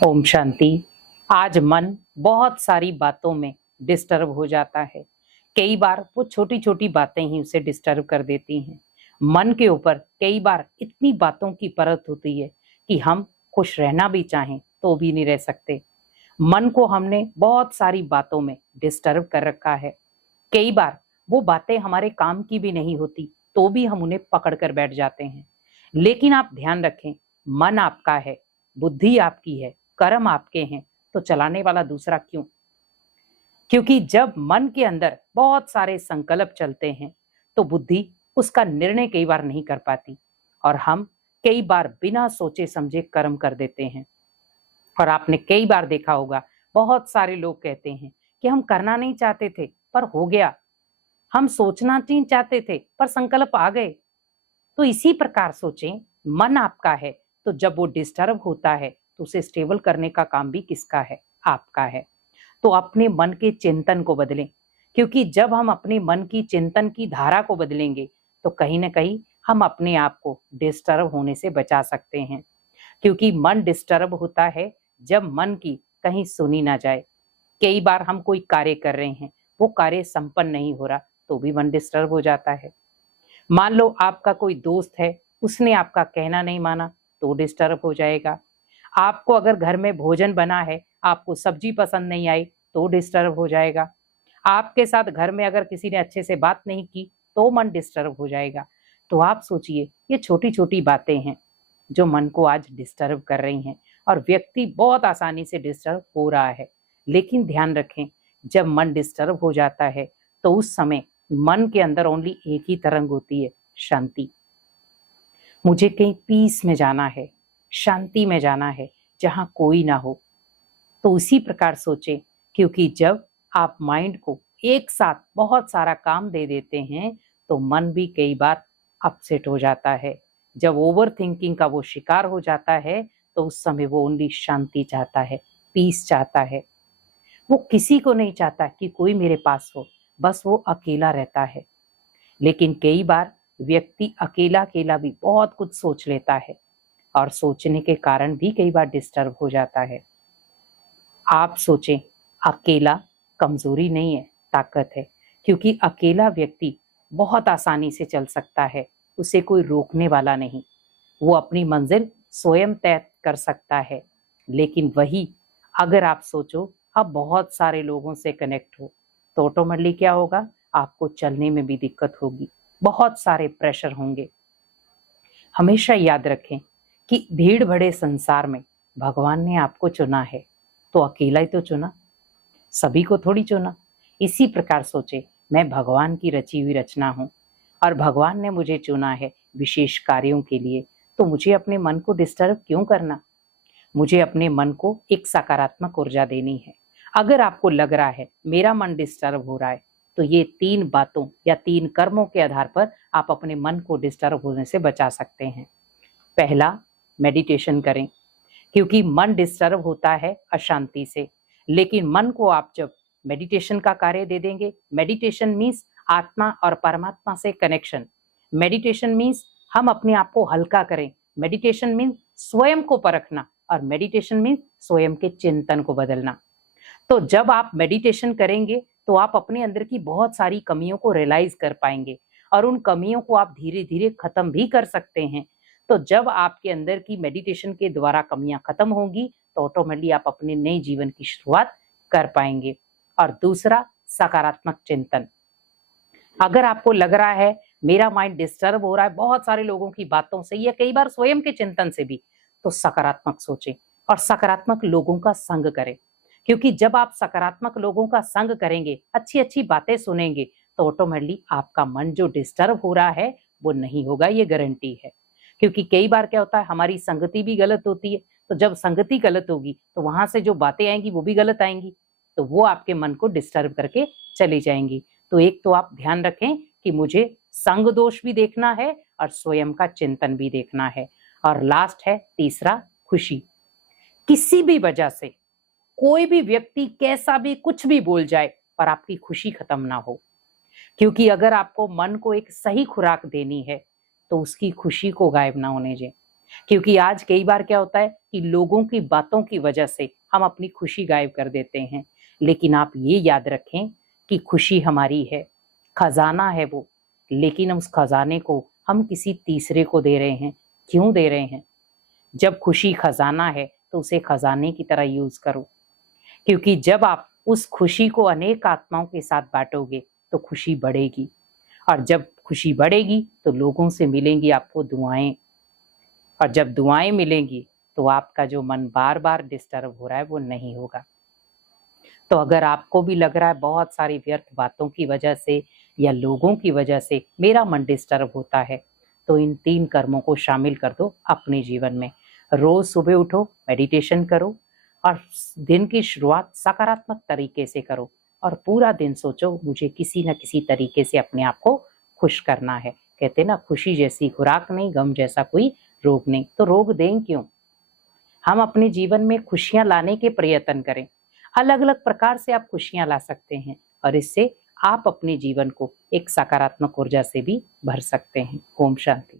ओम शांति। आज मन बहुत सारी बातों में डिस्टर्ब हो जाता है। कई बार वो छोटी छोटी बातें ही उसे डिस्टर्ब कर देती हैं। मन के ऊपर कई बार इतनी बातों की परत होती है कि हम खुश रहना भी चाहें तो भी नहीं रह सकते। मन को हमने बहुत सारी बातों में डिस्टर्ब कर रखा है। कई बार वो बातें हमारे काम की भी नहीं होती तो भी हम उन्हें पकड़ कर बैठ जाते हैं। लेकिन आप ध्यान रखें, मन आपका है, बुद्धि आपकी है, कर्म आपके हैं, तो चलाने वाला दूसरा क्यों? क्योंकि जब मन के अंदर बहुत सारे संकल्प चलते हैं तो बुद्धि उसका निर्णय कई बार नहीं कर पाती और हम कई बार बिना सोचे समझे कर्म कर देते हैं। और आपने कई बार देखा होगा, बहुत सारे लोग कहते हैं कि हम करना नहीं चाहते थे पर हो गया, हम सोचना नहीं चाहते थे पर संकल्प आ गए। तो इसी प्रकार सोचें, मन आपका है, तो जब वो डिस्टर्ब होता है तो उसे स्टेबल करने का काम भी किसका है? आपका है। तो अपने मन के चिंतन को बदलें, क्योंकि जब हम अपने मन की चिंतन की धारा को बदलेंगे तो कहीं ना कहीं हम अपने आप को डिस्टर्ब होने से बचा सकते हैं। क्योंकि मन डिस्टर्ब होता है जब मन की कहीं सुनी ना जाए। कई बार हम कोई कार्य कर रहे हैं, वो कार्य संपन्न नहीं हो रहा तो भी मन डिस्टर्ब हो जाता है। मान लो आपका कोई दोस्त है, उसने आपका कहना नहीं माना तो डिस्टर्ब हो जाएगा। आपको अगर घर में भोजन बना है, आपको सब्जी पसंद नहीं आई तो डिस्टर्ब हो जाएगा। आपके साथ घर में अगर किसी ने अच्छे से बात नहीं की तो मन डिस्टर्ब हो जाएगा। तो आप सोचिए, ये छोटी छोटी बातें हैं जो मन को आज डिस्टर्ब कर रही हैं और व्यक्ति बहुत आसानी से डिस्टर्ब हो रहा है। लेकिन ध्यान रखें, जब मन डिस्टर्ब हो जाता है तो उस समय मन के अंदर ओनली एक ही तरंग होती है, शांति। मुझे कहीं पीस में जाना है, शांति में जाना है, जहां कोई ना हो। तो उसी प्रकार सोचें, क्योंकि जब आप माइंड को एक साथ बहुत सारा काम दे देते हैं तो मन भी कई बार अपसेट हो जाता है। जब ओवर थिंकिंग का वो शिकार हो जाता है तो उस समय वो ओनली शांति चाहता है, पीस चाहता है। वो किसी को नहीं चाहता कि कोई मेरे पास हो, बस वो अकेला रहता है। लेकिन कई बार व्यक्ति अकेला अकेला भी बहुत कुछ सोच लेता है और सोचने के कारण भी कई बार डिस्टर्ब हो जाता है। आप सोचें, अकेला कमजोरी नहीं है, ताकत है। क्योंकि अकेला व्यक्ति बहुत आसानी से चल सकता है, उसे कोई रोकने वाला नहीं। वो अपनी मंजिल स्वयं तय कर सकता है। लेकिन वही अगर आप सोचो, आप बहुत सारे लोगों से कनेक्ट हो तो ऑटोमेटिकली क्या होगा? आपको चलने में भी दिक्कत होगी, बहुत सारे प्रेशर होंगे। हमेशा याद रखें कि भीड़ भरे संसार में भगवान ने आपको चुना है तो अकेला ही तो चुना, सभी को थोड़ी चुना। इसी प्रकार सोचे, मैं भगवान की रची हुई रचना हूं और भगवान ने मुझे चुना है विशेष कार्यों के लिए, तो मुझे अपने मन को डिस्टर्ब क्यों करना? मुझे अपने मन को एक सकारात्मक ऊर्जा देनी है। अगर आपको लग रहा है मेरा मन डिस्टर्ब हो रहा है, तो ये 3 बातों या 3 कर्मों के आधार पर आप अपने मन को डिस्टर्ब होने से बचा सकते हैं। पहला, मेडिटेशन करें, क्योंकि मन डिस्टर्ब होता है अशांति से। लेकिन मन को आप जब मेडिटेशन का कार्य दे देंगे, मेडिटेशन मीन्स आत्मा और परमात्मा से कनेक्शन। मेडिटेशन मीन्स हम अपने आप को हल्का करें। मेडिटेशन मीन्स स्वयं को परखना और मेडिटेशन मीन्स स्वयं के चिंतन को बदलना। तो जब आप मेडिटेशन करेंगे तो आप अपने अंदर की बहुत सारी कमियों को रियलाइज कर पाएंगे और उन कमियों को आप धीरे धीरे खत्म भी कर सकते हैं। तो जब आपके अंदर की मेडिटेशन के द्वारा कमियां खत्म होंगी तो ऑटोमेटिकली आप अपने नए जीवन की शुरुआत कर पाएंगे। और दूसरा, सकारात्मक चिंतन। अगर आपको लग रहा है मेरा माइंड डिस्टर्ब हो रहा है बहुत सारे लोगों की बातों से या कई बार स्वयं के चिंतन से भी, तो सकारात्मक सोचें और सकारात्मक लोगों का संग करें। क्योंकि जब आप सकारात्मक लोगों का संग करेंगे, अच्छी अच्छी बातें सुनेंगे, तो ऑटोमेटिकली आपका मन जो डिस्टर्ब हो रहा है वो नहीं होगा, ये गारंटी है। क्योंकि कई बार क्या होता है, हमारी संगति भी गलत होती है। तो जब संगति गलत होगी तो वहां से जो बातें आएंगी वो भी गलत आएंगी, तो वो आपके मन को डिस्टर्ब करके चली जाएंगी। तो एक तो आप ध्यान रखें कि मुझे संग दोष भी देखना है और स्वयं का चिंतन भी देखना है। और लास्ट है तीसरा, खुशी। किसी भी वजह से कोई भी व्यक्ति कैसा भी कुछ भी बोल जाए पर आपकी खुशी खत्म ना हो। क्योंकि अगर आपको मन को एक सही खुराक देनी है तो उसकी खुशी को गायब ना होने दें। क्योंकि आज कई बार क्या होता है, कि लोगों की बातों की वजह से हम अपनी खुशी गायब कर देते हैं, लेकिन आप ये याद रखें कि खुशी हमारी है, खजाना है वो, लेकिन उस खजाने को हम किसी तीसरे को दे रहे हैं। क्यों दे रहे हैं? जब खुशी खजाना है तो उसे खजाने की तरह यूज करो, क्योंकि जब आप उस खुशी को अनेक आत्माओं के साथ बांटोगे तो खुशी बढ़ेगी, और जब खुशी बढ़ेगी तो लोगों से मिलेंगी आपको दुआएं, और जब दुआएं मिलेंगी तो आपका जो मन बार बार डिस्टर्ब हो रहा है वो नहीं होगा। तो अगर आपको भी लग रहा है बहुत सारी व्यर्थ बातों की वजह से या लोगों की वजह से मेरा मन डिस्टर्ब होता है, तो इन 3 कर्मों को शामिल कर दो अपने जीवन में। रोज सुबह उठो, मेडिटेशन करो, और दिन की शुरुआत सकारात्मक तरीके से करो, और पूरा दिन सोचो मुझे किसी न किसी तरीके से अपने आप को खुश करना है। कहते ना, खुशी जैसी खुराक नहीं, गम जैसा कोई रोग नहीं। तो रोग दें क्यों? हम अपने जीवन में खुशियां लाने के प्रयत्न करें। अलग अलग प्रकार से आप खुशियां ला सकते हैं, और इससे आप अपने जीवन को एक सकारात्मक ऊर्जा से भी भर सकते हैं। ओम शांति।